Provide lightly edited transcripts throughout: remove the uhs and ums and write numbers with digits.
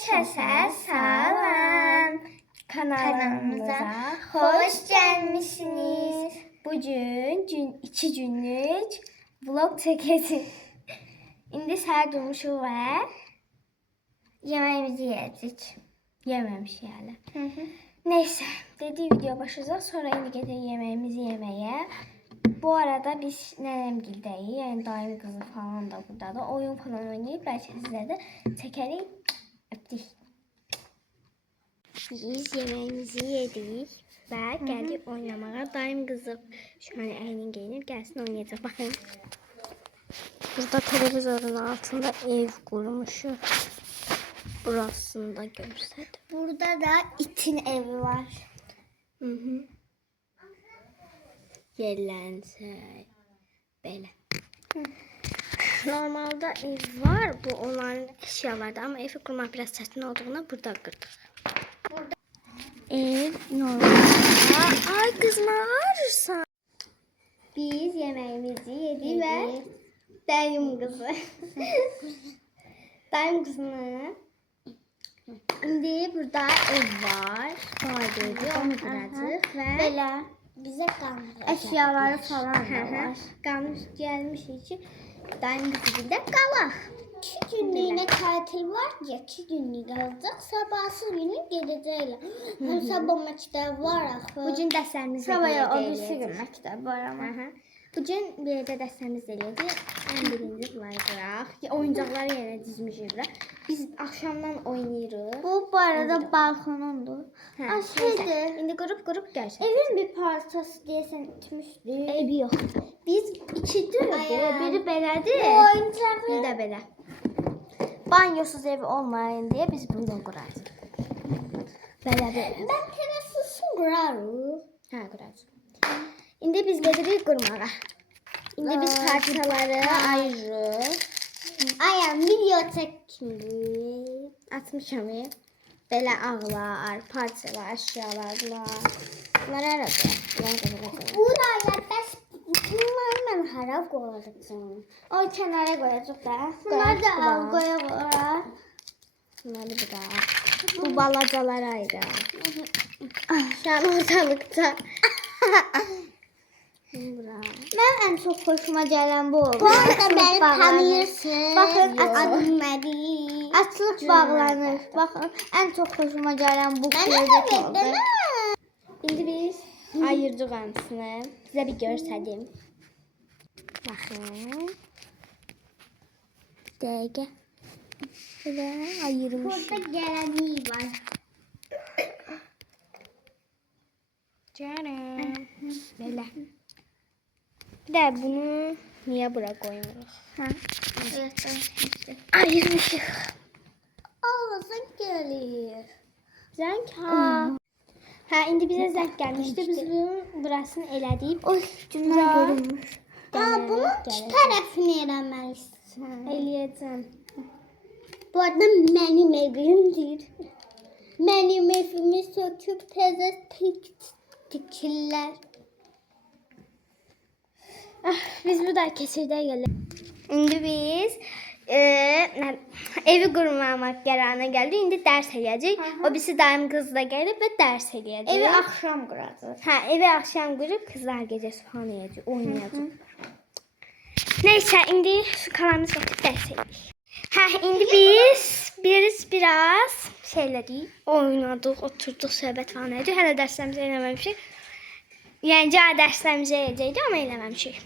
Herkese salam. Kanalımıza hoş gelmişsiniz. Bugün 2 günlük vlog çəkəcəyik. İndi səhər durmuşuq və yeməğimizi yeyəcəyik. Yeməmişik hələ. Neyse, dediği video başlayacaq. Sonra indi gedək yeməğimizi yeməyə. Bu arada biz nənəmgildəyik, yəni daim qızı falan da buradadır. Oyun falan oynayıb, bəlkə sizə də çəkərik. Öpdük. Biz yemeğimizi yedik və gəldik oynamağa. Daim qızı şu an əynin geyinib, gəlsin oynayacaq. Baxın. Burada televizorun altında ev qurmuşuq. Burasını da görsəd. Burada da itin evi var. Yerlənsək. Belə. Normalde ev var, bu onların eşyalarda ama evi kurmak biraz çətin olduğuna burada qırdıq. Ev normalde. Ay kız ne ağrırsan? Biz yemeğimizi yedik ve dayım kızı. Dayım kızını. Şimdi burada ev var. Sadece onu kuracağıq ve Belə bizə qalmış eşyaları falan da var. Qalmış gəlmişik ki, dayım kızı da qalaq. 2 günlüğüne tatil var ya, 2 günlük qalacaq. Sabahsız günü gedəcəklər. Həm sabah məktəb var axı. Bugün dərslərimiz sabaya o birisi gün məktəb var amma. Bugün bir yerdə dərslərimiz eləyəcək. Ən birinci bunları qıraq. Oyuncaqları yenə dizmişik bura. Biz axşamdan oynayırıq. Bu arada balkonundur. Aşağıdır. İndi qırıb gəl. Evin bir parçası deyəsən itmişdi. Evi yox. Biz 2 dördür. Biri belədir. Bu oyuncağı. Bir də belə. Banyosuz evi olmayın deyə biz bunu qurarıq. Belə. Ben terasısını qurarıq. Hə, qurarıq. İndi biz gedirik qurmağa. İndi biz parçaları ayırırıq. Ayağım video çəkmirik. Atmışam. Belə ağlar, parçalar, əşyalarla. Bunlar arada. Buraya bəs bunları mən hara qoyacağam? O kənara qoyacaq da. Bunları da al qoyaq. Bunları bura. Bu balacalar ayrı. Şu an ortalıkta. Bura. Mən ən çox xoşuma gələn bu olur. Bu arada məni tanıyırsınız. Baxın, adım Mədi. Açılıb bağlanır. Baxın, ən çox xoşuma gələn bu klozet oldu. İndi biz ayırdıq hamısını. Sizə bir görsədim. Baxın. Dəqiqə. Belə ayırmış. Burada gələni var. Canım. Belə. Bir də bunu niyə bura qoymuruq? Ayırmışıq. Ağzın gəlir. Zəng ha. Hə, indi bizə zəng gəlmişdi. Biz bunun burasını elədik. O üstündən görünmür. Ha, bunun iki tərəfini eləməlisən. Eləyəcəm. Bu arada mənim evimdir. Mənim evimi söküb təzə tikirlər. Biz burada keçirdə gəldik. İndi biz evi qurmamaq qərarına gəldik. İndi dərs eləyəcək. O birisi daim qızla gəlib və dərs eləyəcək. Evi axşam quracaq. Hə, evi axşam qurub qızlar gecəsi falan eləyəcək, oynayacaq. Neysə, indi şu kalanımız vaxtı dərs eləyik. Hə, indi biz biraz şeylədik, oynadıq, oturduk, söhbət falan elədik. Hələ dərslərimizi eləməmişik. Yəni, dərslərimizi eləyəcəkdik, amma eləməmişik.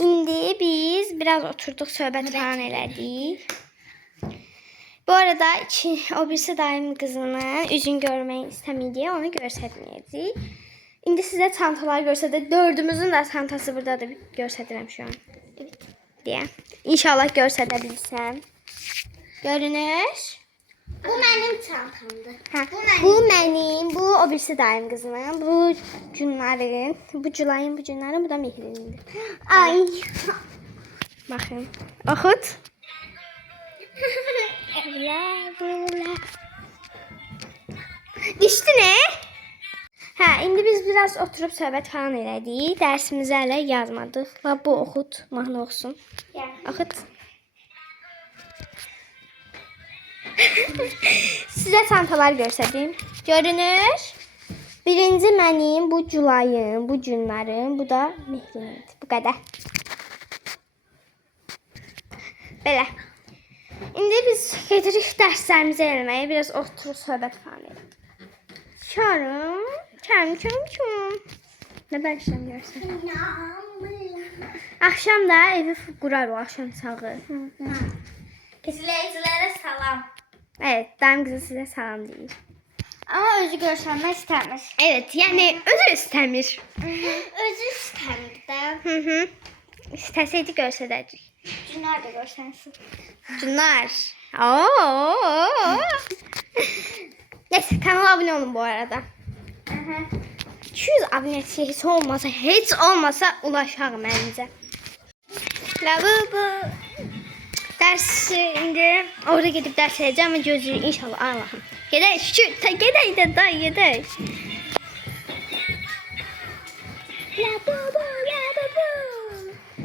İndi biz biraz oturduk, söhbət falan elədik. Bu arada o birisi daim qızının üzünü görmək istəmir deyə onu görsətməyəcək. İndi sizə çantaları görsədir. Dördümüzün də çantası buradadır. Görsədirəm şu an. Deyə. İnşallah görsədə bilsəm. Görünür. Bu mənim çantamdır. Hə, bu mənim, bu o birisi daim qızının, bu Günlərin, bu Gülayın, bu Günlərin, bu da Mehrinindir. Ay. Baxın. Oxut. Düşdü ne? Hə, indi biz biraz oturub söhbət falan elədik. Dərsimizi hələ yazmadıq. Və bu oxut, mahnı oxusun. Oxut. Sizə çantalar göstərdim. Görünür. Birinci mənim, bu Gülayın, bu Günlərin, bu da Mehrimin. Bu qədər. Belə. İndi biz gedirik dərslərimizi eləməyə. Biraz oturub söhbət falan edelim. Çarım. Ne dərslər görsən? Akşam da evi qurar o akşam sağı. İzleyicilere salam. Evet, dayım kızı size salam deyir. Ama özü göstermek istemiş. Evet, yani özü istəmir. Özü istemiş de. İstəsəydi göstərəcək. Günler de göstersin. Günler. Neyse, kanala abone olun bu arada. 200 abonesi hiç olmasa ulaşağım məncə. Bu. Ders indi orada gidip ders edeceğim ama gözlüğü inşallah Allah'ım. Gedək şükür. Gedək də day gedək.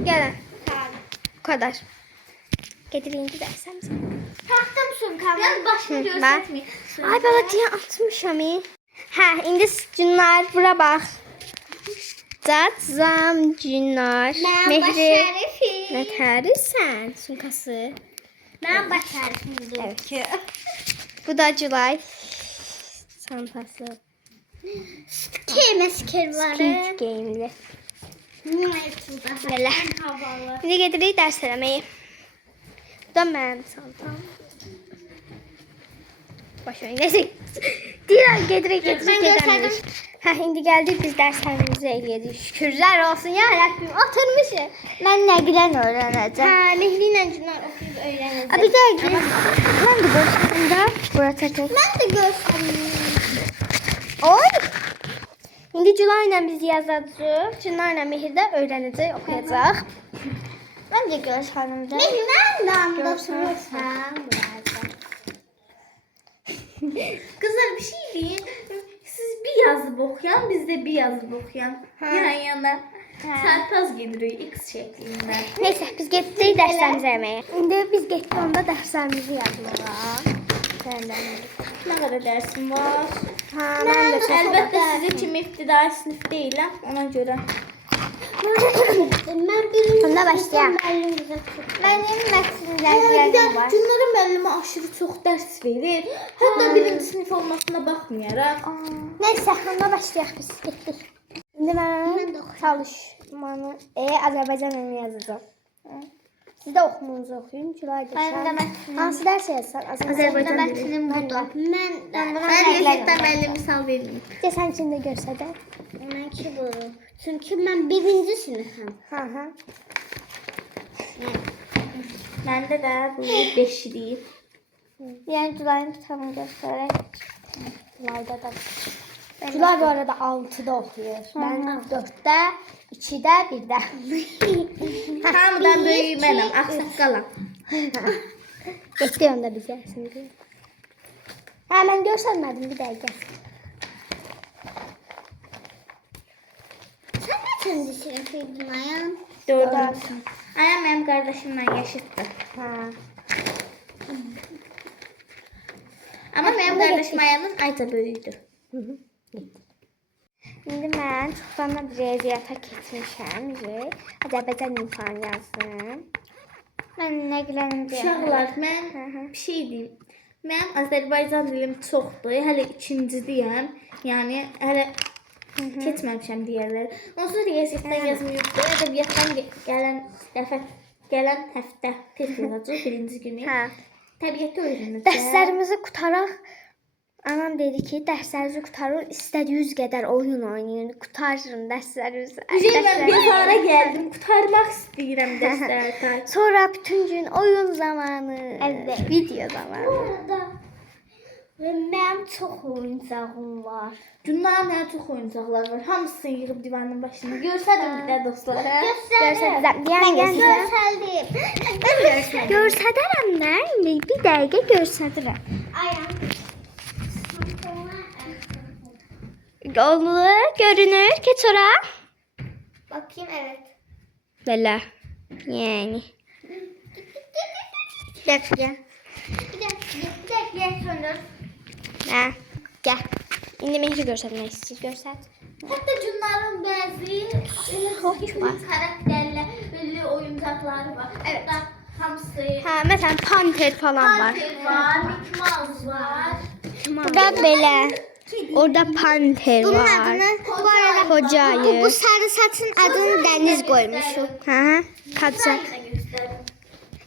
Gəlin. Bu kadar. Gedir indi dərsəmiz. Taktım sumkamı. Ben başını göstermeyeyim. Ay bala diye atmışam. Hə, indi Günlər bura bax. Catzam Günlər. Ben başarıfım. Nə tərisən sumkası. Ben başarıfım diyor. Evet. Bu da Gülay. Çantası. Kemesker var. Squid Game'li. Belə. Havalı. İndi gedirik dərs eləməyə. Bu da mənim çantam. Başlayın. Neyse. Deyirəm gedirik. Ben gösterdim. Hə, indi gəldik biz dərslərimizi eləyəcəyik. Şükürlər olsun ya Rəbbim. Oturmuşuq. Ben Nəqilən öğreneceğim. Hə, Nehli ilə Günlər oxuyub öyrənəcək. Bir de ben de gösterdim de. Buraya çekin. Ben de gösterdim. Oy! İndi Gülay ilə biz yazacağıq. Günlər ilə Mehir də öyrənəcək, oxuyacaq. Ben de gösterdim de. Ben de anlatırsan. Kızlar bir şey deyin. Siz bir yazıp okuyan, biz de bir yazıp okuyan. Yan yana. Çarpaz geliyor X şeklinde. Neyse, biz getdik dərslərimizi eləməyə. İndi biz getdik onda dərslərimizi yazmağa. Ne kadar dersim var? Ha, mən də çox. Elbette sizi kim iftidai sınıf değilim ona göre. Ben birinci Onda başlayalım. Benim Günlerin var. müəllimi aşırı çok ders verir. Hatta birinci sınıf olmasına bakmayarak. Neyse, onda başlayaq biz getdik. İndi mən çalışmanı Azərbaycan dilini yazacağam. Siz də oxumunuzu oxuyun. Gülay da Ben de şan. Məktinin. Hansı dərs yazsan? Azərbaycan dili. Məktinin burada. Ben gerçekten belli misal vermeyeyim. Sən içində görsədə. Ben ki bu. Çünkü ben birinci sınıfım. Hı. Bende de bu 5 değil. Yəni Gülayın tutamını göstərək. Gülayda da. Gülay bu arada 6'da oxuyur. Mən 4'də, 2'də, 1'də. Hamıdan böyük benim. Aksaqqalam. Getdi onda biz gəlsin. Hə, mən görsənmədim bir dəqiqə. Sen kaçıncı sınıfıydın Ayhan? 4. Ayağım benim kardeşimle yaşıttı. Ha. Ama benim kardeşim Ayağımın ayca böyüydü. İndi mən çoxdan da riyaziyyata keçmişəm. Azərbaycan imtahanı yazdım. Ben Nəqilənin Uşaqlar, mən bir şey deyim. Mənim Azərbaycan dilim çoxdur. Hələ ikincidiyəm. Yəni hələ keçməmişəm deyərlər. Onsuz riyaziyyatdan yazmayıbdı. Ədəbiyyatdan gələn həftə test yazacaq birinci günü. Hə. Təbiəti öyrənəcək. Dərslərimizi qutaraq anam dedi ki, dərslərinizi qutarır, istədiyiniz qədər oyun oynayın, qutarın dərslərinizi. Mən bir zara gəldim. Qutarmaq istəyirəm dərsləri. Sonra bütün gün oyun zamanı, Evet. video zamanı. Burada. Ve benim çok oyuncağım var. Günlərin nə çox oyuncaqlar var. Hamısını yığıb divanın başına. Görsədim bir də dostlara. Görsədərəm. Yəni Gösterdim. Ben gösterdim. görsədərəm də, indi bir dəqiqə görsədirəm. Ayhan. Olur, görünür. Keç ora. Bakayım evet. Belə. Yəni. Bir dakika. Bir dakika. Yer söndür. Hə, gəl. İndi Mehri göstərmək istəyir. Göstər. Hətta bunların bəzi karakterlə belli oyuncaqları var. Evet. Hamısı. Hə, məsələn, panter falan var. Panter var, Mickey Mouse var. Burada belə. Orada panter Bunun var. adını bu arada Koca ayı. bu sarı saçın adını Deniz koymuşum. Hə, kaça. Sayını göstərim.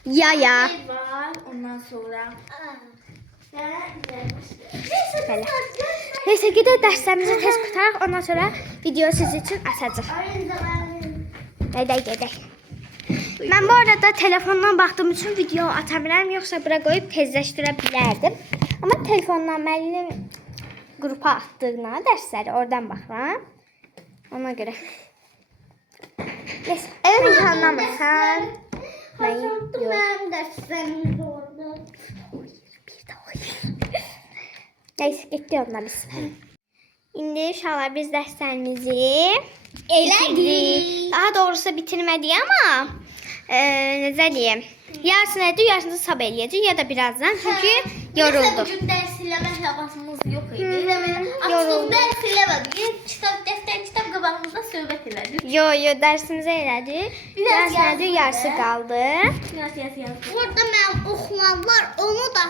Yaya. Bir var, ondan sonra. Belə. Neysə, gedək dərslərimizi tez qutaraq, ondan sonra video siz üçün açacaq. Gedək. Mən bu arada telefondan baxdığım üçün video ata bilərəm, yoxsa bura qoyub tezləşdirə bilərdim. Amma telefondan müəllim qrupa atdığına dərsləri oradan baxıram. Ona görə. Neysə, evet anlamırsan. Hazırdım ben derslerimi orada. Neyse, getdik onunla biz. İndi uşaqlar biz dərslərimizi Eğlendik. Daha doğrusu bitirmədik amma necə deyim? Yarısını edirik, yarısını sabah eləyəcək ya da birazdan. Çünki yorulduq. Bugün ders eləmək havasımız yox idi. Yoruldum. Yoruldum. Ders eləmədik. Kitap qabağımızda söhbət elədik. Yo, dərsimizə elədik. Biraz Yarısını edirik, yazdım yarısı da. qaldı. Yaz. Burada ben okumam var. Onu da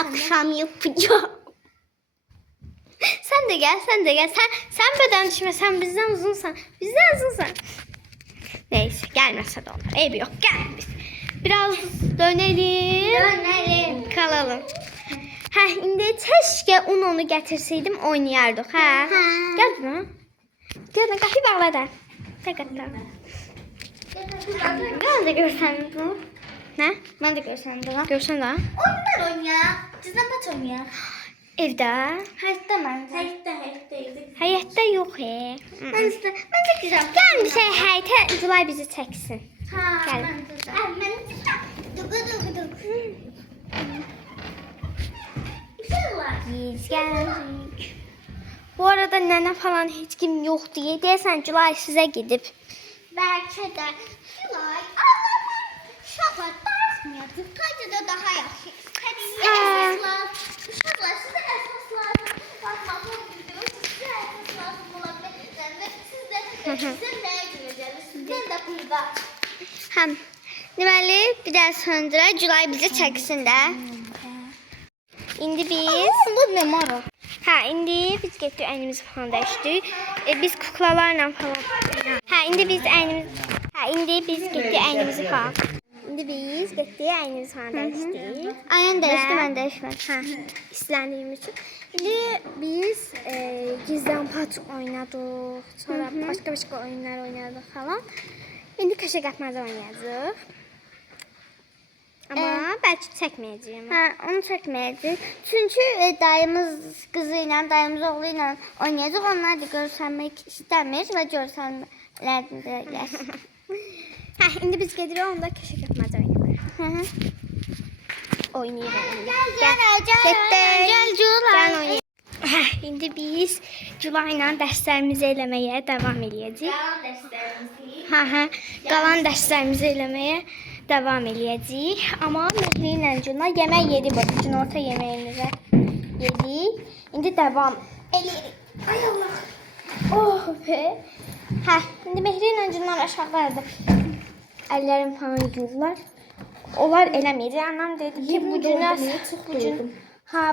akşam yapacağım. Sən də gəl. Sən bədən düşməsən, bizdən uzunsan. Neyse, gəlməsə də olur. Eybi yox, gəl biz. Biraz dönelim. Kalalım. Hə, indi keşke onu gətirsəydim oynayardıq, hə? Gəl buna. Gəl, qapıyı bağla da. Təqətlə. Mən də görsəm bunu. Nə? Ben de görsem de var. Görsən də. Oynayaq. Cizdən paç oynayaq. Evdə. Hatta ben de. Həyətdəydik. Həyətdə yox, Ben de güzel. Gəlmişək həyətə, Julay bizi çəksin. Ha, Gəl. mən də. Ben Biz gəldik. Bu arada nənə falan heç kim yox deyə deyəsən Julay sizə gedib. belki de Şulay ağlamam. Şaka dersmiyorduk. Tadı da daha yaxşı. Hadi Uşaqlar, sizə əsas lazım. Baxmaqla gidiyor. Sizə əsas lazım ola bilər. Və sizə nəyə görəcəksiniz? Sizdən də burada. Həm. Deməli, bir də sonra Julay bizi çəksin də. İndi biz Bu ne maro? Hə, indi biz getdik, əynimizi falan dəyişdik. Biz kuklalarla falan. İndi biz getdik, əynimizi falan. İndi biz getdik, əynimizi falan dəyişdik. Aynen değişti Və- ben değişmedim. Hə, istəndiyim üçün. İndi biz gizlən paç oynadıq. Sonra başqa oyunlar oynadıq falan. İndi köşə qatmaca oynayacağıq. Amma bəlkə çəkməyəcəyəm. Ha, onu çekmeyeceğiz. Çünkü dayımız kızıyla, dayımız oğluyla oynayacak. Onlar da göstermek istemiyor ve görsellerini de yer. Hə, indi biz gedirik onda köşə qatmaca oynayırıq. Hı hı. Oynayırıq. Gel Gəl oynayaq. Hə, indi biz Julay ilə dərslərimizi eləməyə davam eləyəcəyik. Qalan dərslərimizi. Hə, qalan dərslərimizi eləməyə davam eləyəcəyik. Amma Mehri ilə Cuna yemək yedi bu. Günorta yeməyimizi yedik. İndi davam eləyirik. Ay Allah. Oh be. Hə, indi Mehri ilə Cuna aşağıdadır. Əllərim falan yuyurlar. Onlar eləməyəcək. Anam dedi ki, bu gün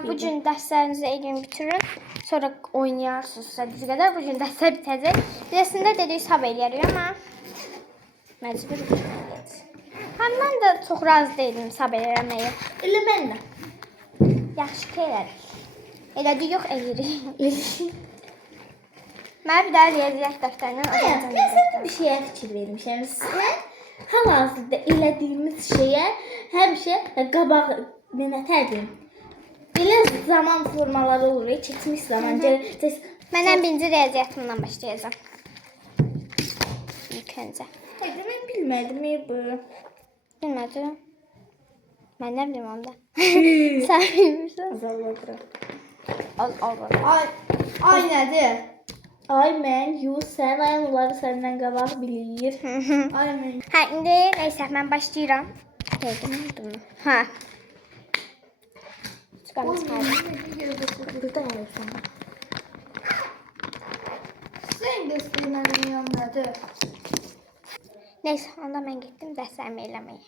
bu gün dərslərinizi eləyin bitirin. Sonra oynayarsınız düz qədər. Bu gün dərslər bitəcək. Birəsində dedik sabah eləyərik amma məcbur eləyəcəyik. Həm mən də çox razı deyildim sabah eləməyə. Elə mən də. Yaxşı ki elədik. Elədik yox eləyirik. Mən bir daha riyaziyyat dəftərindən alacağam. Mən bir şeyə fikir vermişəm. Mən hal-hazırda elədiyimiz şeyə həmişə qabaq nətərdim. Belə zaman formaları olur, keçmiş zaman. Məndən birinci riyaziyyatımdan başlayacağam. İlk öncə. Mən bilmədim bu. Bilmədim. Mən nə bilim onda. Sən bilmirsən. Azallıqdır. Ay nədir? Ay mən, sən, ay onları səndən qabaq bilir. Ay mən. Hə, indi neysə mən başlayıram. Gördün mü? Hə. Süpürgəmi çıxardım. Burada ayırsan. Sen göstermenin yanındadır. Neyse, onda mən getdim dərslərimi eləməyə.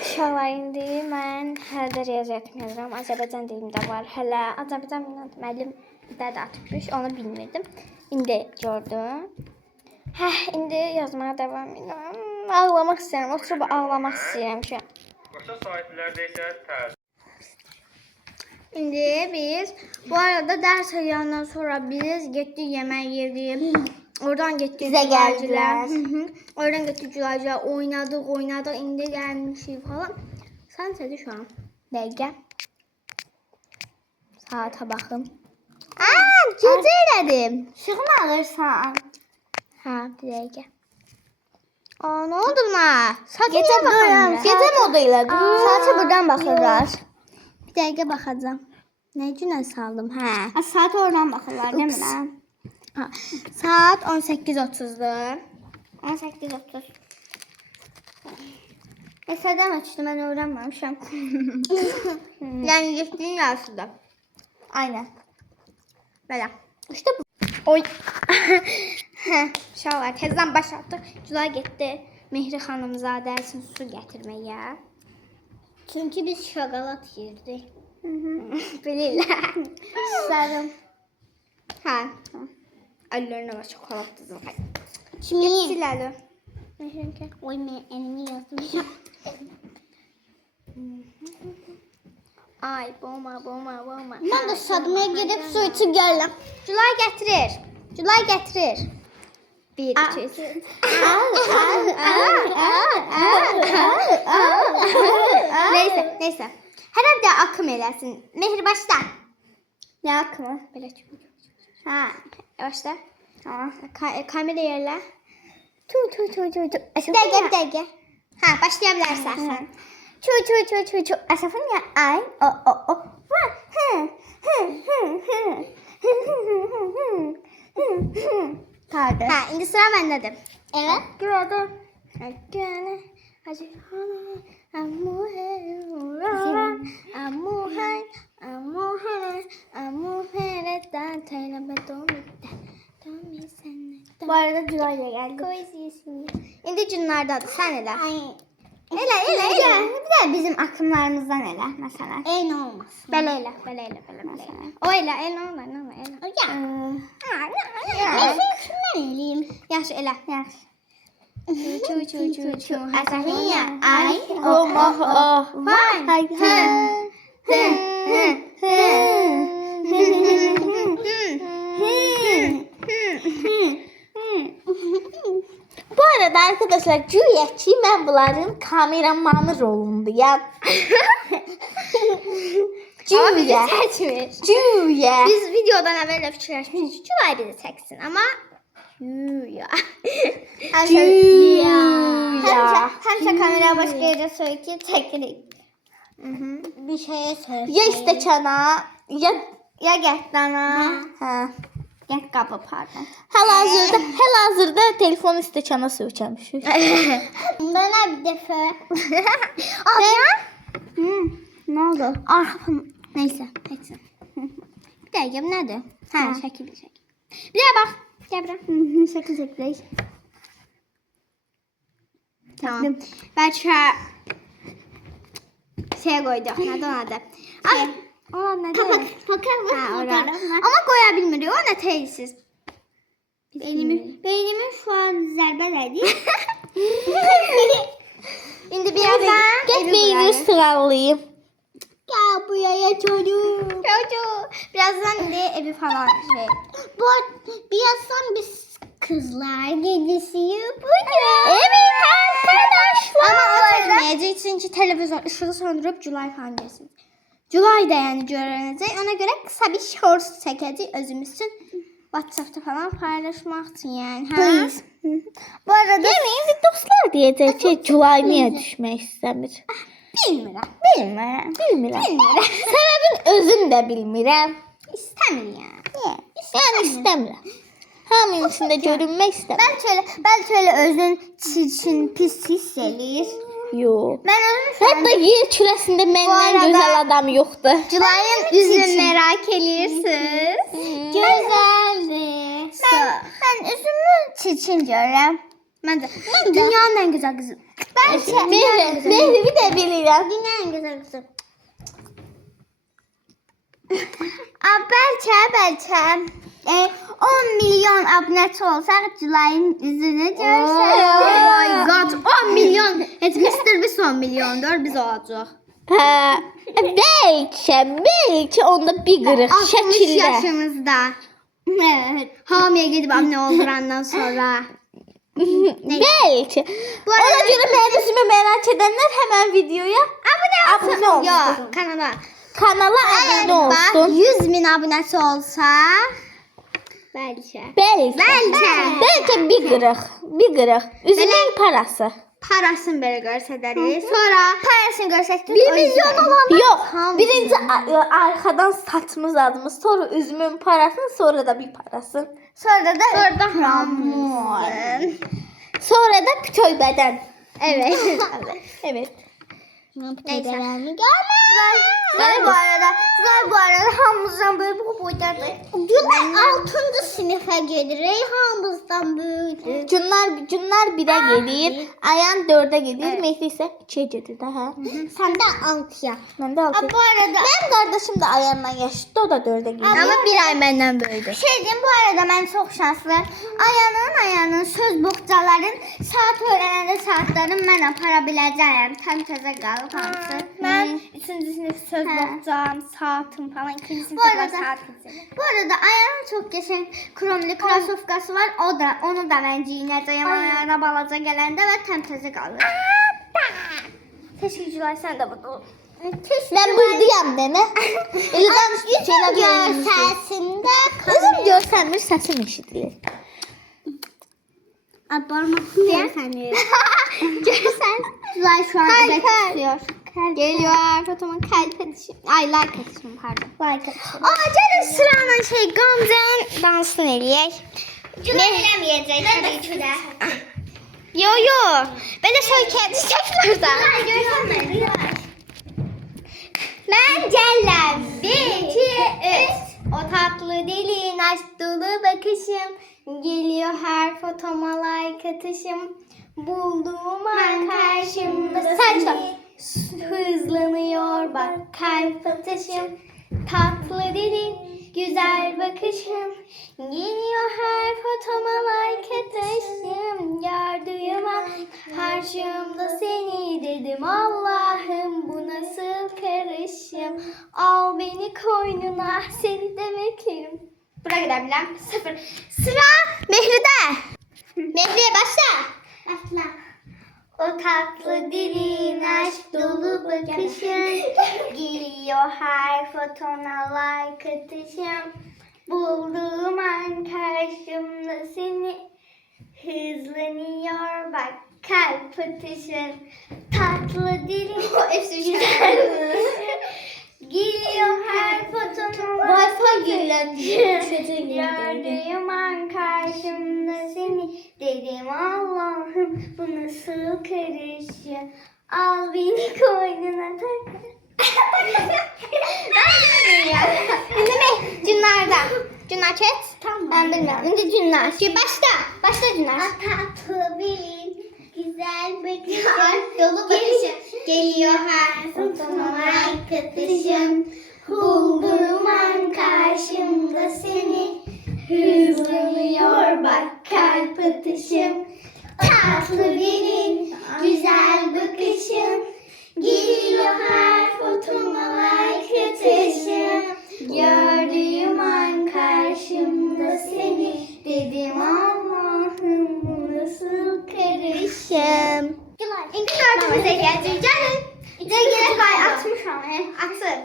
Uşaqlar, indi mən hələ də riyaziyyat yazıram. Azərbaycan dilimdə var. Hələ Azərbaycan müəllim də atmış, onu bilmirdim. İndi gördüm. İndi yazmaya devam edirəm. Ağlamaq istəyirəm, oturub ağlamaq istəyirəm şu an. Başqa saytlarda isə tərcih. İndi biz bu arada dərs yandan sonra biz getdik yemək yedik. Oradan getdik. Bizə gəldilər. Oradan getdik Gülaycıya oynadıq. İndi gəlmişik falan. Sən sədə şu an. Dəqiqə. Saata baxım. Gecə elədim. Şığımı alırsan? Bir dəqiqə. Ne oldu buna? Gecə baxıram. Gecə modu elədim. Saata buradan baxırlar. Bir dəqiqə baxacağım. Nə günə saldım? Saat oradan baxırlar, değil mi? Saat 18:30'dur. 18:30. Əsədən açdı, mən öyrənməmişəm. Yani getdiyin yarısıdır. Aynen. Belə. İşte bu. Oy. Uşaqlar tezdən başlatdıq. Gülay getdi Mehri xanımzadə üçün su gətirməyə. Çünkü biz şokolat yirdik. Bilirlər. Sarım. Əllərine var şokoladlı zılğay. Kimin? Siləli. Mehrinki. Oy, mən elimi yazmışam. Ay, bomba. Mən də şadmaya gedib su içib gələm. Gülay gətirir. 1, 2, 3. Neyse. Hər bir də akım eləsin. Mehri başla. Ne akımı? Belə çünki. Başla. Kamera yerlə. Tu. Bir dəqiqə. Başlaya bilərsən. Çu. Asafın ya ay. O. Pardon. İndi sıra məndədir. Evet. Burada. Bu arada Gülay'la geldi. İndi günlərdadır. Sən elə. Ay. Elə. Bir de bizim akımlarımızdan elə mesela. Ne olmaz. Belə elə. O elə. El nə olar? Ya. Neyse kimden eləyim? Yaxşı elə. Çu. Asafın ya ay. Vay. Bu arada arkadaşlar güya ki ben bunların kameramanı rolundayım. Güya. Güya. Biz videodan əvvəl fikirləşmişik. Gülay bizi çəksin, amma güya. Həmişə kameraya başqa yerə söykü çəkirik. Bir şeye söyle. Ya istekana ya gertdana. ha. Ya kapı pardon. Hal-hazırda telefon istekana sökəmişik. Bana bir defa. Ne oldu? Neyse. Neyse. Bir dəqiqə, bu nədir? Şəkil. Bir də bax. Gəl bura. Şəkil. Tamam. Bəlkə şey qoyduq. Nədir o adı? Olan nədir? Kapak. Amma qoya bilmirik. O nə teysiz? Beynimin şu an zərbələri. İndi birazdan Get beynini sıralayayım. Gel buraya çocuk. Birazdan indi evi falan şey. Birazdan biz kızlar gecesi yapacağız. Evet arkadaşlar. Ama o arada- çəkməyəcək çünki televizyon ışığı söndürüb Gülay falan gəlsin. Gülay da yəni görünəcək. Ona görə qısa bir shorts çəkəcək özümüz üçün. WhatsApp'ta falan paylaşmaq üçün yəni. Please. Bu arada Yani indi dostlar diyecek ki Gülay niye düşmək istəmir? Bilmirəm. Bilmirəm. Səbəbin özüm də bilmirəm. İstəmir yəni. Yəni istəmirəm. Hamının içində görünmək istəmirəm. belki öyle özün çirkin pis his eləyir. Yox. Ben özüm Hətta yer kürəsində məndən arada- gözəl adam yoxdur. Gülayın üzünü merak edirsiniz. Güzeldi. Ben üzümü çirkin görürüm. Ben de. Dünyanın en güzel kızı. Mehribi də bilirəm. Dünyanın en güzel kızı. Belki 10 milyon abonesi olsak Gülayın yüzünü görsek. Oh my god, 10 milyon. Mr. Beast 10 milyondur, biz olacaq. Hə, bəlkə onda bir qırıq 60 şəkildə. yaşımızda. Evet. Hamiye gidip anne oldurandan sonra. Bəlkə. Ona görə mənim üzümü merak edənlər həmən videoya abunə olsun. Yok, kanala. Kanala abunə Bak, olsun. 100 bin abonesi olsa. Belki. Bəlkə bir qırıq. Bir qırıq. Üzümün parası. Parasını böyle görsədərik. Sonra parasını görsək. 1 milyon olan. Yox, birinci arxadan saçımız adımız, sonra üzümün parasını, sonra da bir parasını. Sonra da hamur. Sonra da küçük bədən. Evet. Evet. Neyse. Bu arada hamımızdan böyle bu boydadır. Gülay 6. sınıfa gelir. Hamımızdan büyüdü. Cünlər 1-ə gedir, Ayan 4-ə gedir, Mehdi isə 2-yə gedir də, hə? Sen de 6'ya. Mən də 6. Bu arada Mənim qardaşım da Ayanla yaşıddır, o da 4-ə gedir. ama bir ay benden büyüdü. Şey diyeyim, bu arada ben çok şanslı. Ayağının söz boğcaların saat öğrenende saatlerin ben apara bileceğim. Tam təzə qalıb hamısı. Ben 3. sınıf söz boğacağım, saatim falan. 2. Bu sınıfta arada, saat bu arada ayağının çok geçen kromlu krasovkası var. Onu da ben giyineceğim ayağına balaca gelende ve tam təzə qalıb. Keşke Gülay sen de burada ol. Mən buradayam denə. İlqan şeylə görürəm. Görsəsində Özüm görsənmir, səsim eşidilir. parmağını görsənir. Görsən. Güzel şu an evet tutuyor. Geliyor fotoğrafın kalp atışı. Ay like atışım pardon. Like atışım. Aa gelin sırayla şey Gamze'nin dansını eləyək. Güzel eləməyəcək tabii ki də. Yo yo. Böyle söyleyeyim çiçekler de. Ben Cellem. 1, 2, 3. O tatlı dilin aşk dolu bakışım. Geliyor her fotoma like atışım. Bulduğum an karşımda seni. Hızlanıyor bak kalp atışım. Tatlı dilin güzel bakışım. Geliyor her fotoma like atışım. Gördüğüm an karşımda seni dedim Allah'ım bu nasıl karışım. Al beni koynuna seni de beklerim. Buraya kadar bilem. 0. Sıra Mehri'de. Mehri'ye başla. Başla. O tatlı dilin aşk dolu bakışın. Geliyor her fotona like atışım. Bulduğum an karşımda seni. Hızlanıyor bak kalp atışın. Tatlı dilin. Hepsi güzel. Geliyor her fotona. Wi-Fi girilen Gördüğüm an karşımda seni. Dedim Allah'ım bu nasıl karışıyor. Al beni koynuna tak. Şimdi ne? Cünler'de. Cünler kes. Tamam. Ben bilmiyorum. Şimdi Cünler. Şimdi başla. Başla Cünler. Tatlı bilin. Güzel bakışım. Dolu bakışım. Geliyor her fotoma like atışım. Bulduğum an karşımda seni. Hızlanıyor bak kalp atışım. Tatlı bilin. Güzel bakışım. Geliyor her fotoma like atışım. Gördüğüm an karşımda seni. Dedim Allah'ım bu nasıl karışım. İlk bize gelecek canım. Cengiz Kay atmış ama. Atsın.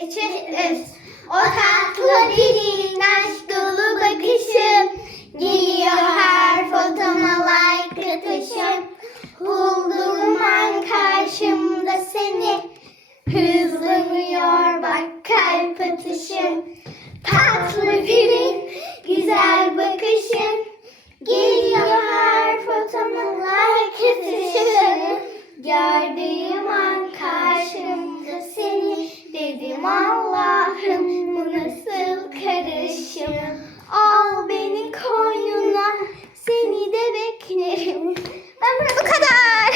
1, 2, 3. O tatlı dilin aşk dolu bakışım. Geliyor her fotoma like atışım. Bulduğum an karşımda seni. Hızlanıyor bak kalp atışım. Tatlı dilin güzel bakışım. Geliyor her fotoma like atışım. Gördüğüm an karşımda seni, dedim Allah'ım bu nasıl karışım. Al beni koynuna, seni de beklerim. Bu kadar.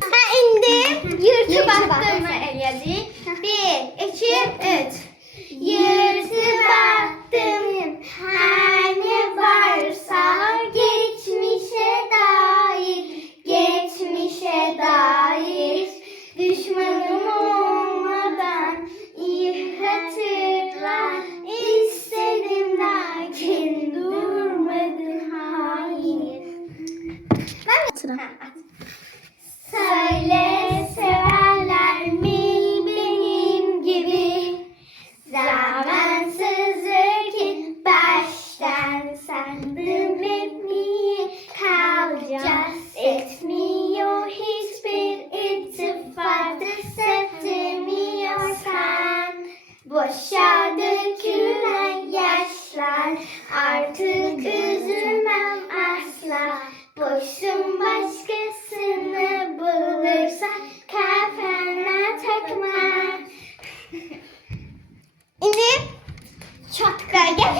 Ha indim. Yırtıp attığımı eledi. 1, 2, 3. Yırtıp attım. Her ne varsa geçmişe dair. Geçmişe dair. Düşmanım olmadan iyi hatırla. İstedim lakin durmadı hayır. Söyle severler mi benim gibi? Zamansızdır ki baştan sandım hep mi kalacağız? Etmiyor hiçbir iltifat, hissettirmiyorsan boşa dökülen yaşlar, artık üzülmem asla. Boşum başkasını bulursa kafana takma. İndi. Çatka gel.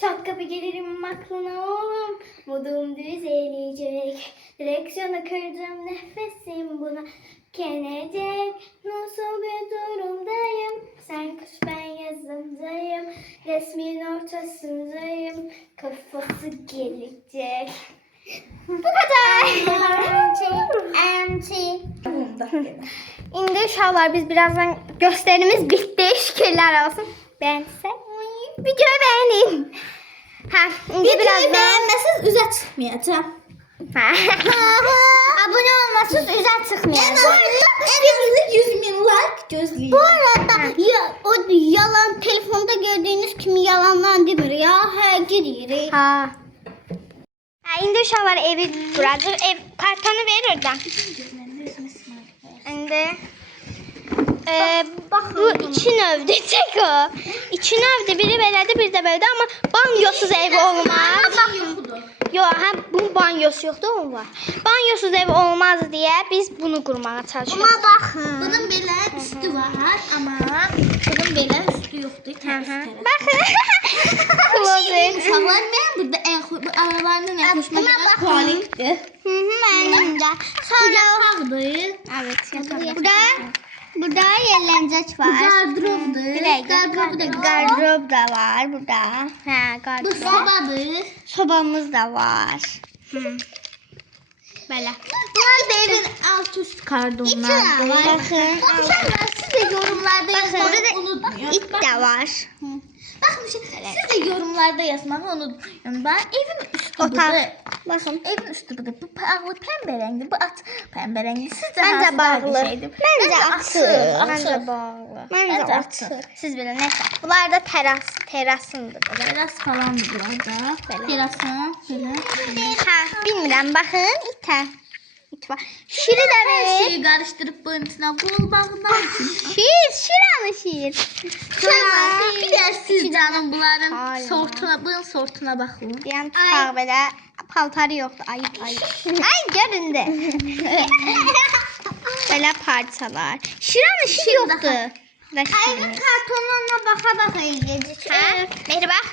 Çatka bir gelirim aklına oğlum. Modum düzelecek. Direksiyonu kırdım, nefesim buna kenecek. Nasıl bir durumdayım? Sen kış ben yazımdayım. Resmin ortasındayım. Kafası gelecek. Bu kadar. İndi uşaqlar biz birazdan gösterimiz bitti. Şükürler olsun. Beğendiyse videoyu beğenin. Ha, indi birazdan. beğenməsiniz üzə çıxmayacağam. Abone olmasız üzər çıxmayacaq. Evimizde 100.000 like gözləyir. Bu arada o yalan telefonda gördüğünüz kimi yalandan demir ya. Hə gidirik. Ha. Ha, indi uşaqlar evi quracaq. Ev kartonu ver oradan. İndi bu iki növdür çək o. İki növdür, biri belədir, biri də belədir, amma banyosuz ev olmaz. Yox, həm bunun banyosu yoxdur, onun var. Banyosuz ev olmaz deyə biz bunu qurmağa çalışıyoruz. Buna baxın. Bunun belə üstü var, amma bunun belə üstü yoxdur. Baxın. Klozet. Uşaqlar, mən burada ən aralarının ən xoşuma gələn tualetdir. Mənim də. Sonra yataqdır. Evet, yatak. Burada yerləncək var. Qardırobdur. Bir dəqiqə. Qardırobu da var. Qardırob da var burada. Hə, Bu qardırob. sobadır. Sobamız da var. Belə. Bunlar da evin alt üst kardonlardır. Baxın. Uşaqlar, siz də yorumlarda yazmağı Burada unutmayın. it də var. Baxın, siz də yorumlarda yazmağı unutmayın. Bax, evin üstü Otaq. budur. Baxın. Evin üstü budur. Bu bağlı pembe rəngli, bu at pembe rəngli. Sizcə Məncə hansı daha bağlı. gözəldir? Məncə açıq. Açıq. Məncə bağlı. Məncə Məncə açıq. Siz bilin, nəsə. Bunlar da terasındır. Teras falandır burada. Terasın. Belə. Hə, bilmirəm, baxın, itə. İt var. Şiri də Hər ver. şeyi qarışdırıb bunun içinə qol bağlamaq üçün. Şiranı şir. Uşaqlar, bir də siz canım bunların Hayır. sortuna, bunun sortuna baxın. Deyəm tutaq belə. Paltarı yoxdur. Ay. Ay göründü. Belə parçalar. Şiranı şir yoxdur. Evin kartonuna baxa yiyəcək. Hə, ver bax.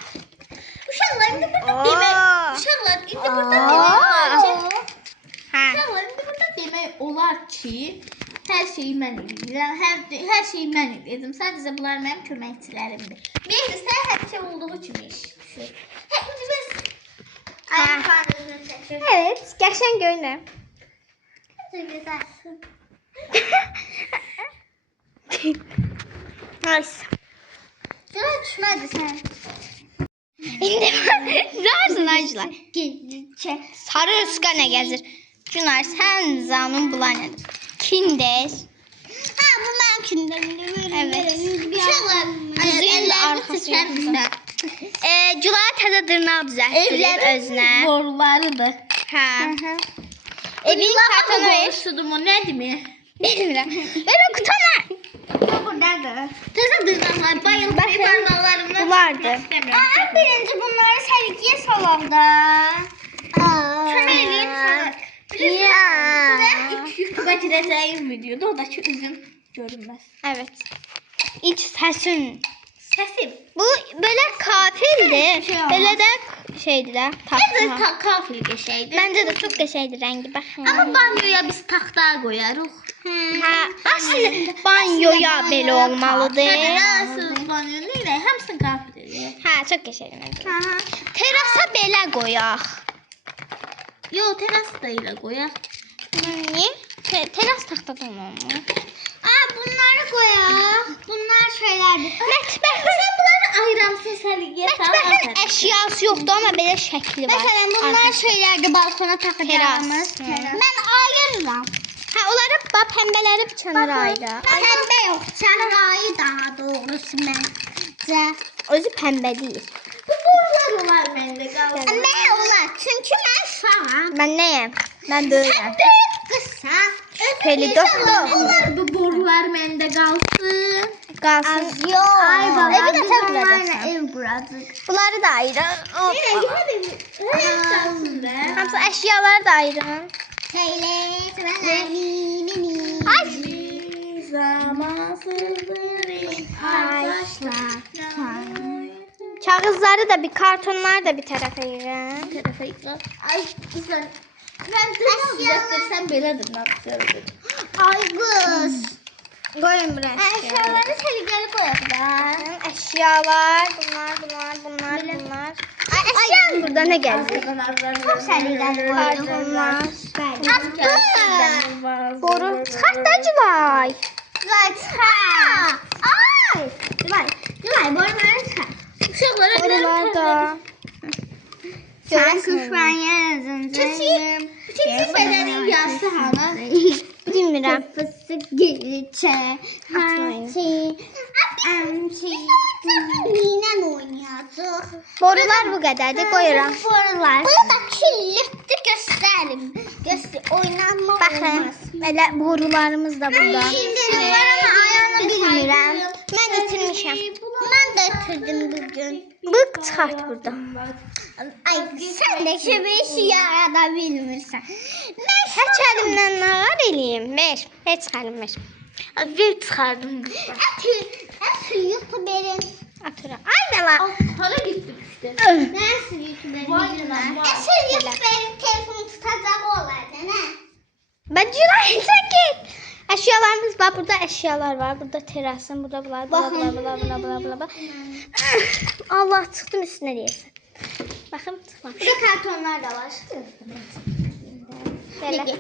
Uşaqlar, indi burada Oo. demək. Uşaqlar, indi burada demək olar ki. Hə. Uşaqlar, indi burada demək olar ki, hər şeyi mən edirəm. Hər şeyi mən edirəm. Sadəcə bunlar mənim köməkçilərimdir. Neyse, sən həmişə olduğu kimi iş düşür. Hepimiz Ayaq Evet, qəşəng görünür. Nice. Sıra düşmədi sən. İndi zarsın acılar. Sarı ıska nə gəzir? Günar, sən zanın bulanədir. Kindes. Ha bu mənim kimdir? Evet. uşaqlar, Qızın arxası yoxdur. Gülara təzə dırnaq düzəltdirib evlərin özünə. borularıdır. Hə. Evin kartonu ver. Borusudur mu, nədir mi? Bilmirəm. Ver o qutana. Buradadır. Təzə dırnaqlar, bayılır, parmaqlarımla Bunlardır. Birinci bunları sərgiyə salaq da. Kömək edeyim sana. İlk YouTube'a gireceğim videoda o da ki üzüm görünmez. Evet. İlk səsin. Sesim. Bu böyle katildi. şey olmaz. Böyle de şeydi de. Bence Taxta. kafil geçeydi. Bence de çok qəşəngdir rəngi. Baxın. Ama banyoya biz taxta koyarıq. Ha, aslında banyoya belə olmalıdır. Nasıl banyo neyle? Hamısını kafil ediyor. Ha, çok qəşəngdir. Terasa belə qoyaq. Yo teras da ile koyar. Niyə? Teras taxtada olmalı. Bunları koyaq. Bunlar şeylerdir. Mətbəxin Sen bunları ayıramsın səliqəyə. Mətbəxin əşyası yoxdur, amma belə şəkli var. Mesela bunlar şeylerdi balkona takacağımız. Teras. Ben ayırıram. Ha, onları pəmbələri bir kənara ayıra. Pembe yok. Çarayı daha doğrusu bence. Özü pəmbə deyil. Bu borular olar məndə qalsın. Ne olar? Çünkü ben sağam. Mən nəyəm? Mən böyüyəm. Büyük kısa. Şüpheli dostum. Olar bu borular məndə qalsın. Qalsın. Yok. Ay baba, Evi de biz tek onlarla onlarla ev kuradık. Bunları da ayırın. Qalsın da. Hamısı əşyaları da ayırın. Ay. Zamansızdır arkadaşlar. Kağızları da bir, kartonları da bir tərəfə ayırın. Tərəfə yıxaq. Ay güzel. Mən də düzəltdirsəm belədir, nə yapacağız? Ay kız. Qoyun bura. Eşyaları tehlikeli koyalım. Əşyalar, bunlar. Ay, əşya burada nə gəlir? Çok tehlikeli koydum. Kartonlar. Attı. Boru. Çıxartacılar. Zaten. Ay. Divay boyunları çıkar. Uşaqlara Borular da. Sen kuşman yazın. Bütün bədənin yası hanı? Bilmirəm. Fıstık gülçe. Hamsi. Amsi. Ninen oynayacaq. Borular bu qədərdir. Qoyuram. Borular. Bunu da kirletdi gösterim. Oynanma Baxın. olmaz. Belə borularımız da burada. Şimdi var ama ayağını bilmirəm. Mən itirmişəm. Ben de itirdim bugün. Bu çıxart burada. Ay sen de şu bir şey arada bilmirsən. Heç əlimdən nə var eləyim? Beş. Heç çıxarım beş. Bir çıxardım. Nasıl YouTuber'in? Atıram. Ay belə. Hara getdi işte? Nasıl YouTuber'in? Vay anam, vay. Nasıl YouTuber'in telefonu tutacak olaydı ne? Ben Cülay çəkil. Əşyalarımız var. Burada əşyalar var. Burada terasın. Burada bula. Allah, çıxdım üstünə deyəsən. Baxın, çıxmamış. Burada kartonlar da var. Belə.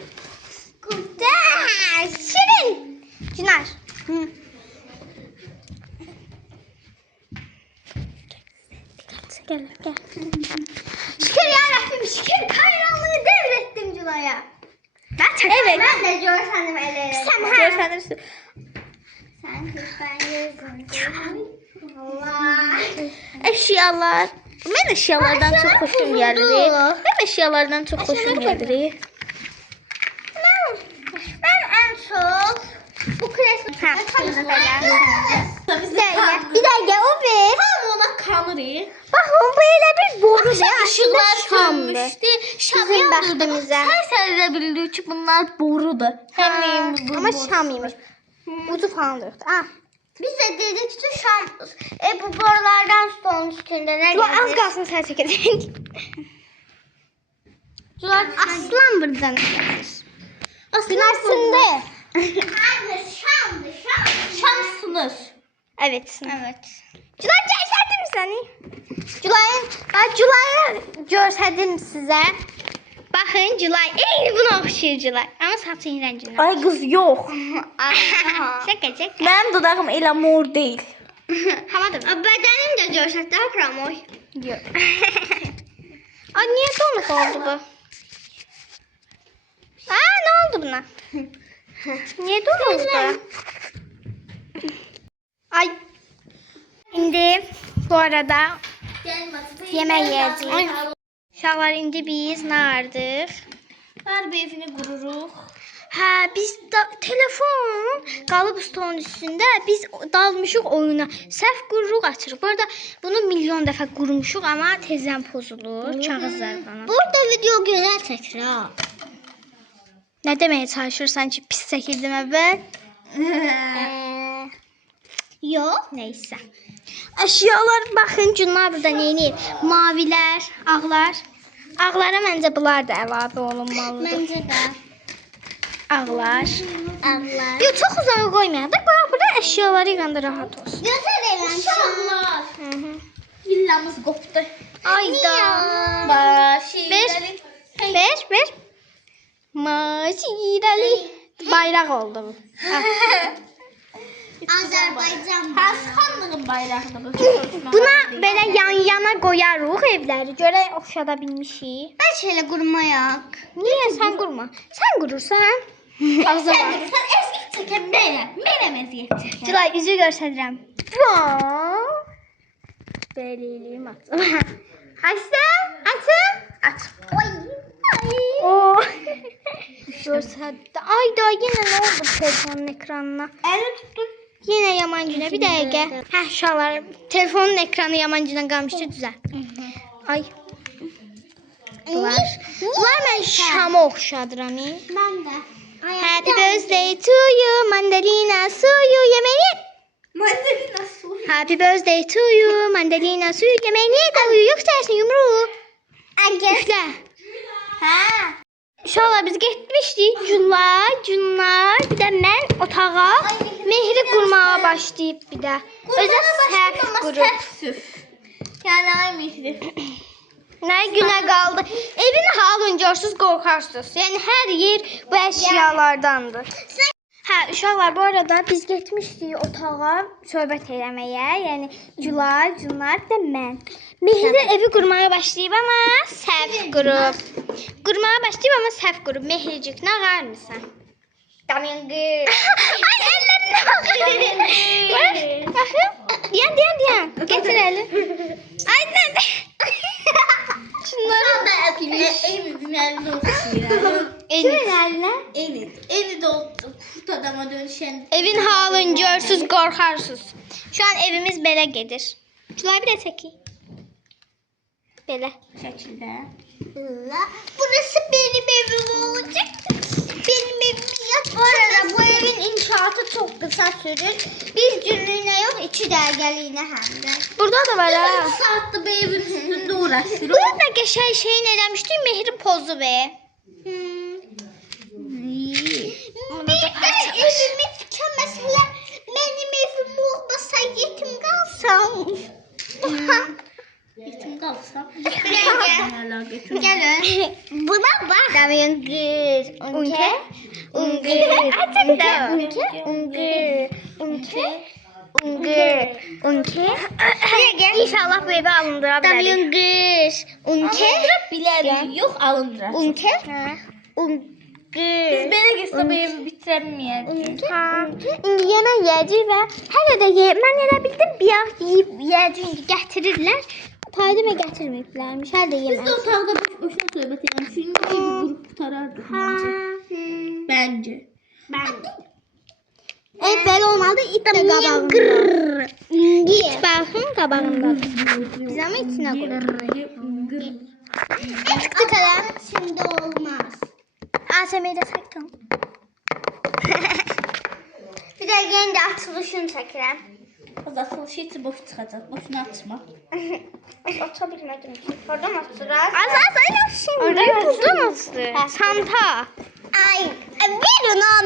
Güzel. Şirin. Çınar. Gel. Şükür yarabbim şükür karanlığı devrettim Culay'a. Evet. Ben de görsenim ellerim. Görsənirsən. Sen kuştan yazın. Allah. Əşyalar. Mən əşyalardan çox xoşum gəlir. oldu. Mən əşyalardan çox xoşum gəlir. Ben en çok bu klasik Bir dəqiqə o ver. Tam ona kanırıq. Baxın, bu elə bir boru Aşağı deyil. ışıqlar Şamdır. sönmüşdü. Şam Bizim yandırdı. bəxtimizə. Sən də bildik ki bunlar borudur. Həmin bu Amma şam imiş. Ucu falan da yoxdur. Ah. Biz de dedik ki şam bu borulardan stolun üstünde ne Bu az gelir? qalsın sən çəkəcək. Aslan buradan. Günarsın de. Hayır şamdı şam. Şam sınır. Evet. Evet. Culay göstərdim səni. Culayı göstərdim sizə. Baxın, Culay eyni buna oxşayır Culay. Amma saçın rənginə. Ay qız yox. Şəkəcək. Mənim dodağım elə mor deyil. Havadır. Bedenim de görsek daha kramoy. Yox. Ay, niyə donuq oldu bu? Aa, nə oldu buna? Niyə donuldu? Ay. İndi bu arada yemək yeyəcəyik. Uşaqlar, indi biz nə ardıq? Barbie evini qururuq. Hə, biz telefon qalıb stolun üstündə, biz dalmışıq oyuna. Səhv qururuq açırıq. Bu arada bunu milyon dəfə qurmuşuq, amma tezdən pozulur, kağızlar falan. Burada video güzel çekir ha. Nə deməyə çalışırsan ki, pis çəkildim əvvəl? Yok. Neysə. Əşyalar baxın, cünlar burada neyini? Mavilər, ağlar. Ağlara məncə bunlar da əlavə olunmalıdır. Bence de. Ağlar. Allah. Yox, çox uzağa qoymayaq da. Bax, burada əşyaları yığanda rahat olsun. Gösterelim. İnşallah. Hı -hı. Villamız qopdu. Ayda. Başirəli. Ver. Maşirəli. Bayraq oldu bu. Azerbaycan. Hasxanlığın bayrağıdır bu. Buna belə yan-yana qoyarıq evləri. Görək oxşada bilmişik. Ben şöyle kurmayak. Niyə sən qurma? Sən qurursan. Ağza Sən bax. sən əziyyət çəkən mənəm əziyyət çəkən. Cülay üzü göstərirəm. Beliliyim at. Açsın, açın. Aç. Oy. Oo. Göstərdi. Ay da yenə nə oldu telefonun ekranına? Əli tutdun. Yenə yaman günə bir dəqiqə. Hə, uşaqlar, telefonun ekranı yaman günə qalmışdı düzəl. Ay. Bunlar mən şama oxşadıram. Ben de. Happy birthday to you, mandalina suyu yemeği. Mandalina su. Happy birthday to you, mandalina suyu yemeği. Niye de uyu yükselsin yumruğu? Üfle. Hə. Uşaqlar biz getmişdik. Cünlar, bir də mən otağa mehri qurmağa başlayıb bir də. Özə səhv qurup. Yəni ay mehri. Nə günə qaldı. Evin halınca orsuz qorxarsınız. Yəni hər yer bu əşyalardandır. Hə, uşaqlar bu arada biz getmişdik otağa söhbət eləməyə. Yəni Cülay, Cünlar və mən. Mehri evi qurmağa başlayıb amma səhv qurub. Qurmağa başlayıb amma səhv qurub. Mehricik, nə qarmısan? Damyan gır. Ay əllərinə baxın. Baxın. Deyən. Getir əli. Ay nə? Şunları da evimizin əlini oxşayır. Kimin əlinə? Eni də kurt adama dönüşən. Evin halını görsüz, qorxarsınız. Şu an evimiz belə gedir. Şunları bir də çəkək. Belə. Şəkildə. Burası benim evim olacak. Benim evimi yap. Bu arada bu evin inşaatı çok kısa sürür. Bir günlüğüne yok, 2 dəqiqəliyinə hem de. Burada da var ha. Saatlı bir evin üstündə uğraşır. Burada da qəşəng şeyin eləmişdik, mehri pozu be. Bir de evimi tutan mesela benim evim olmasa yetim kalsam. Yetim qalsam. Gelin. Buna bak. Damyan gır. Unke. İnşallah bu evi alındıra biliriz. Damyan gır. Bilərik, yox alındırar. Biz belə gəlsə bu evi bitirəməyəcəyik. İndi yemək yeyəcək və hələ də mən elə bildim biyaq yeyib yeyəcək. İndi gətirirlər. Paydamə gətirməyiblərmiş. Hələ də Biz də yemək. otaqda boş-boşuna söhbət edirəm. Çünki evi qrup qutarardıq məncə. Ev belə olmalı. İt də qabağında. İt balxın qabağındadır. Biz ama içinə qoyuruq. Şimdi olmaz. ASM'yi də çəkdim. Bir de yeni de açılışını çəkirəm. Az açılışı içi boş çıxacaq. Boşuna açma. Ata bilmədim ki. Oradan açıraq. Az şimdi. Orada buradan açdı. Santa. Ay, verin o,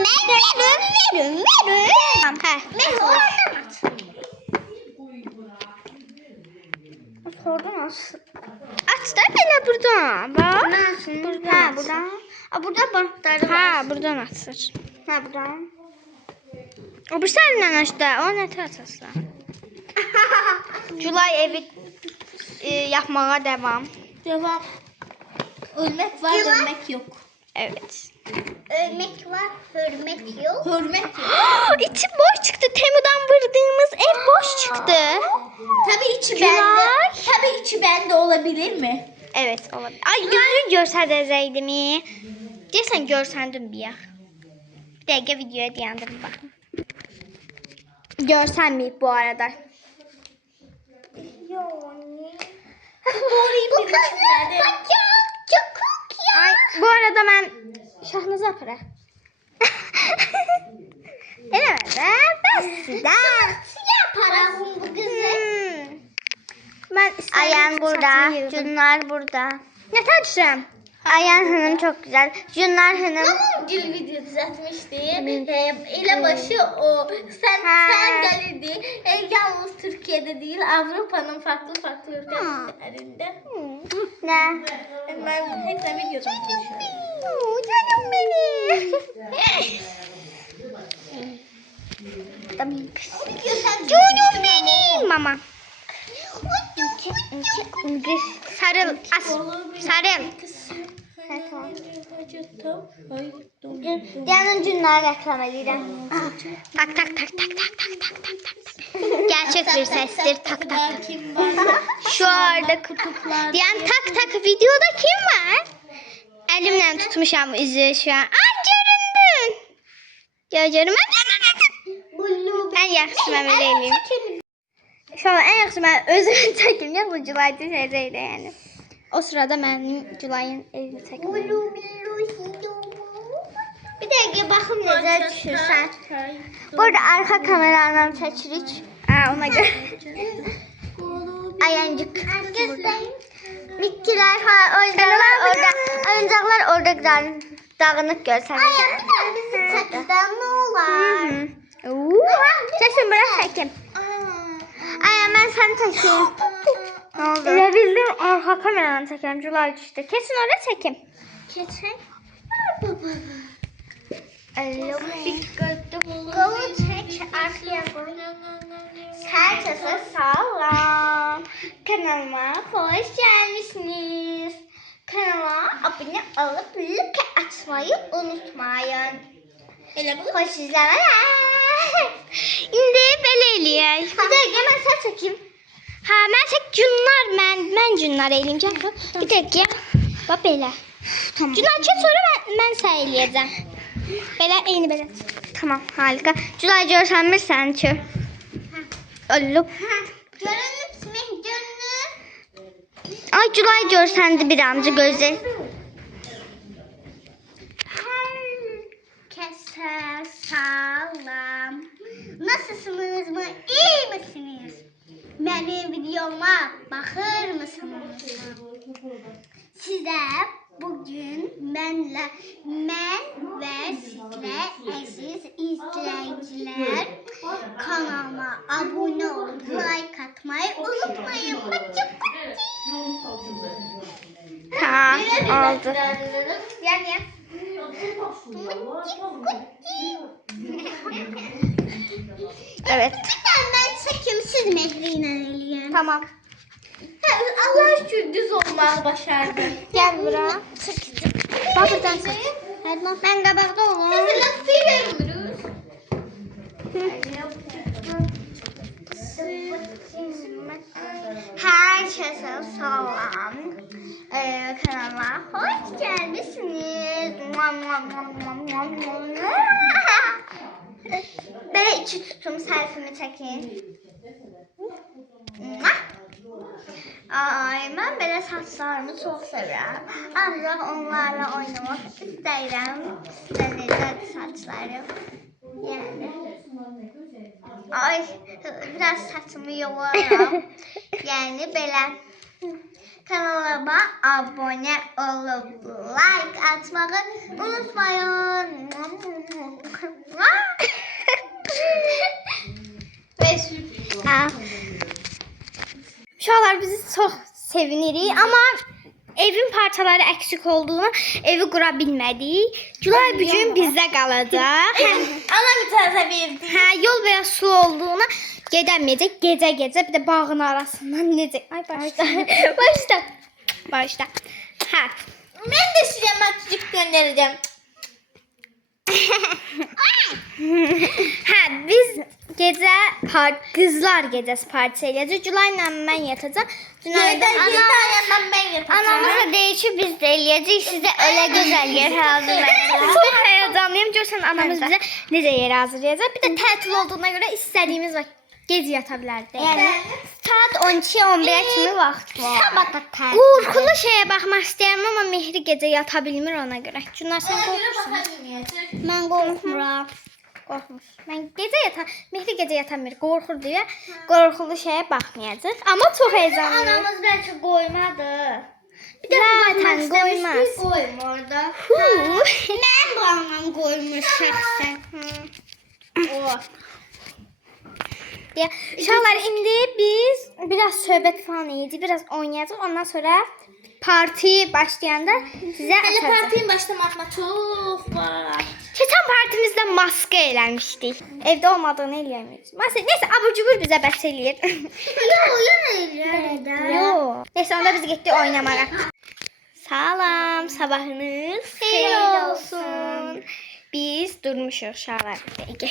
verin. Hə. Ben oradan aç. Oradan aç. Aç da belə buradan. Bax. Buradan. Ha, buradan. Burada bantları var. Hə, buradan açır. Ha, buradan. O bir səndən açdı. O nə açırsan? Julay evi yapmağa devam. Devam. Ölmək var, ölmək yox. Evet. Ölmek var, hürmet yok. Hörmət yox. İçi boş çıktı. Temu'dan vırdığımız ev boş çıktı. Tabii içi Gülay. bende. Tabii içi bende olabilir mi? Evet olabilir. Ay yüzünü görsədəcəkdim. Deyəsən görsəndim bir yax. Bir dəqiqə videoya dayandım baxın. Görsənməyib bu arada. Bu kızı Bacak, çok korkuyor. Ay bu arada mən Şahnaz Yanımıza aparaq. Eləmə də, bəsdə. Yaparım bu kızı. Mən istəyirəm. Ayan burada, Cunlar burada. Nə təcrüm? Ayan Hanım çok güzel. Cunlar Hanım. Ama gül video düzeltmişti. Ele başı o. Sen gelirdi. Yalnız Türkiye'de değil, Avrupa'nın farklı ülkelerinde. Ne? Ben hepsine video konuşuyorum. Canım benim. Canım benim. Mama. Sarıl. Sarıl. Yanın Cunlar reklam edirəm. Tak tak tak tak tak tak tak tak tak. Gerçek bir sestir. Tak tak tak. Kim var? Şu arada kutuplar. Yani tak tak videoda kim var? Elimle tutmuşam üzüğü şu an. Ay göründün. Görürüm. En yaxşı mən belə eləyim. Şu an en yaxşı mən özümü çəkim. Yox bu Julay düşəcəkdə yəni. O sırada mənim Julayın evini çəkim. Bir dəqiqə baxım necə düşürsən. Burada arka kameradan çəkirik. Ha ona göre. Ayancık. Bitkiler falan, oyuncaklar orada. Oyuncaklar orada güzel dağınık görseniz. Ay bizi çəksən nə olar? Çəkin bırak çəkim. Ay mən səni çəkeyim. Ne oldu? Elə bildim arka kameradan çəkirəm. Julay düşdü. Kesin oraya çəkim. Keçək. Qolu çək, arkaya qoy. Herkese sağlam. Kanalıma hoş gelmişsiniz. Kanala abone olup like açmayı unutmayın. Hoş izlemeler. İndi belə eləyək. Bir dəqiqə mən sən çəkeyim. Ha, mən çək Cunlar, mən Cunlar eləyim. Gəl. Bir dəqiqə. Bax belə. Tamam. Cunlar çək sonra mən sən eləyəcəm. Belə eyni belə. Tamam, harika. Julay görsənmirsən ki. Olub. Görünüb, görünür. Ay Julay görsəndi bir amca gözü. Herkese sağlam. Nasılsınız mı? İyi misiniz? Benim videoma bakır mısınız? Size bugün ben ve sizle aziz izleyiciler kanalıma abone olup like atmayı unutmayın. Ha, oldu. Yani Evet. ben çekeyim siz mehriyle eleyin. Tamam. Allah şükür düz olmağı başardım. Gel buraya. Bak buradan çek. Ben qabaqda olum. Herkese sağlam. Kanalıma hoş gelmişsiniz. Böyle iki tutum selfie'mi çekin. Ay, ben böyle saçlarımı çok seviyorum. Ancak onlarla oynamak isterim. Sizlerle saçlarım. Yani. Ay, biraz saçımı yolarım. Yani böyle. Kanalıma abone olup like atmayı unutmayın. Uşaqlar bizi çox sevinirik, amma evin parçaları əksik olduğuna evi qura bilmədik. Julay bu gün bizdə qalacaq. Ana bir tane verdi. Hə, yol və ya su olduğuna gedəməyəcək. Gecə bir də bağın arasından necə? Ay başla. Başla. Hə. Ben de size maçcık göndereceğim. Hə, biz gecə qızlar gecəsi parti eləyəcək. Julayla mən yatacağam. Neden ben yapacağım. Anamıza deyişi biz də eləyəcək. Sizə elə gözəl yer hazırlayacağıq. Çox həyecanlıyım. Görsən anamız bizə necə yer hazırlayacaq. Bir də tətil olduğuna görə istədiyimiz vaxt Gec yata bilərdi. Yəni Saat 12-11-ə kimi vaxt var. sabah da tətil. Qorxulu şeyə baxmaq istəyirəm, amma Mehri gecə yata bilmir ona görə. Günar sən qorxursan. Mən qorxmuram. Qorxmur. Mən Mehri gecə yatamır, qorxur deyə qorxulu şeyə baxmayacaq. Amma çox heyecanlıyam. Anamız bəlkə qoymadı. Zaten qoymaz. Qoymur da. Huu. Mən bu anam qoymur şəxsən. O. Ya, uşaqlar indi biz biraz söhbət falan edəcəyik, biraz oynayacağıq. Ondan sonra parti başlayanda sizə Hələ atacağıq. partiyin başlamasına çox var. Keçən partimizdə maska eləmişdik. Evdə olmadığını eləyəmirik. Neysə, abur-cubur bizə bəs eləyir. Yox. Neysə, onda biz getdik oynamağa. Salam, sabahınız xeyir olsun. Biz durmuşuq uşaqlar. Dəqiqə.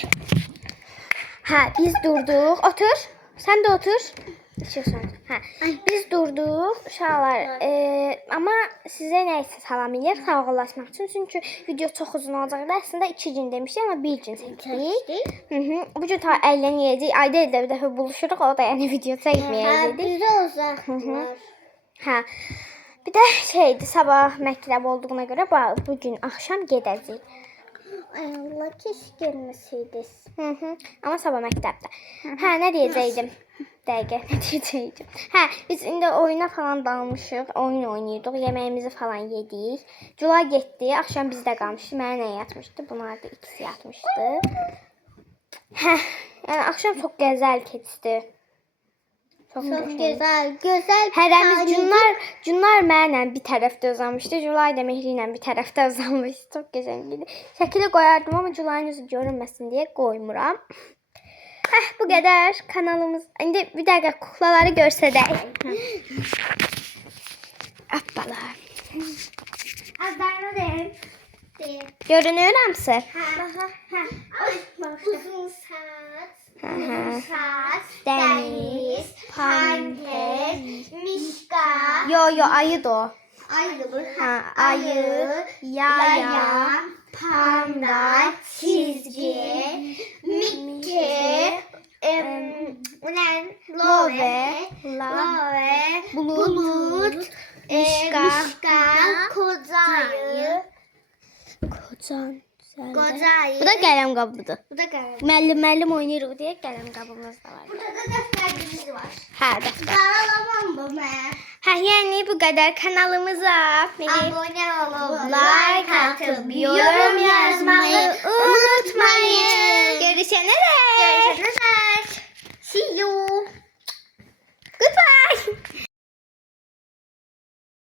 Hə, biz durduq. Otur. Sən də otur. İçirsən. Hə. Biz durduq uşaqlar. Amma sizə nə isə salam eləyir, sağollaşmaq üçün. Çünki video çox uzun olacaqdı. Əslində 2 gün demişdik, amma 1 gün çəkdik. Bu gün ta əylənəcəyik. Ayda ildə bir dəfə buluşuruq. O da yəni video çəkməyəcəkdik. Bizə uzaqlar. Hə. Bir də şeydi, sabah məktəb olduğuna görə bu gün axşam gedəcəyik. Ay Allah, keşke gelmeseydiniz. Amma sabah məktəbdə. Hə, nə deyəcəydim? Dəqiqə, nə deyəcəydim? Hə, biz indi oyuna falan dalmışıq, oyun oynayırdıq, yeməyimizi falan yedik. Cula getdi, axşam bizdə qalmışdı. Mənə nə yatmışdı? Bunlar da ikisi yatmışdı. Hə, yəni axşam çox gözəl keçdi. Çox Güzel. Hərəmiz Cunlar mənlə bir tərəfdə uzanmışdı. Julay da Mehri ilə bir tərəfdə uzanmışdı. Çox gözəl idi. Şəkili qoyardım, amma Julayın üzü görünməsin deyə qoymuram. Hə, bu qədər kanalımız. İndi bir dəqiqə kuklaları göstərək. Appala. Azlarına deyim. Görünür hamısı? Uzun saat. Hı. Saat. Deniz, Panter. Mişka. Yo, ayı da o. Ayı bu. Ha, ayı, yaya, Panda. Çizgi. Mickey. Love. bulut, mişka, Kocayı. Bu da qələm qabıdır. Bu da qara. Müəllim oynayırıq deyə qələm qabımız da var. Burada da dəftərimiz var. Hə, dəftər. Qaralamam bu mən. Hə, yəni bu qədər kanalımıza Abone olun. like atıp yorum yazmayı unutmayın. Görüşene dek. Görüşürüz. See you. Goodbye.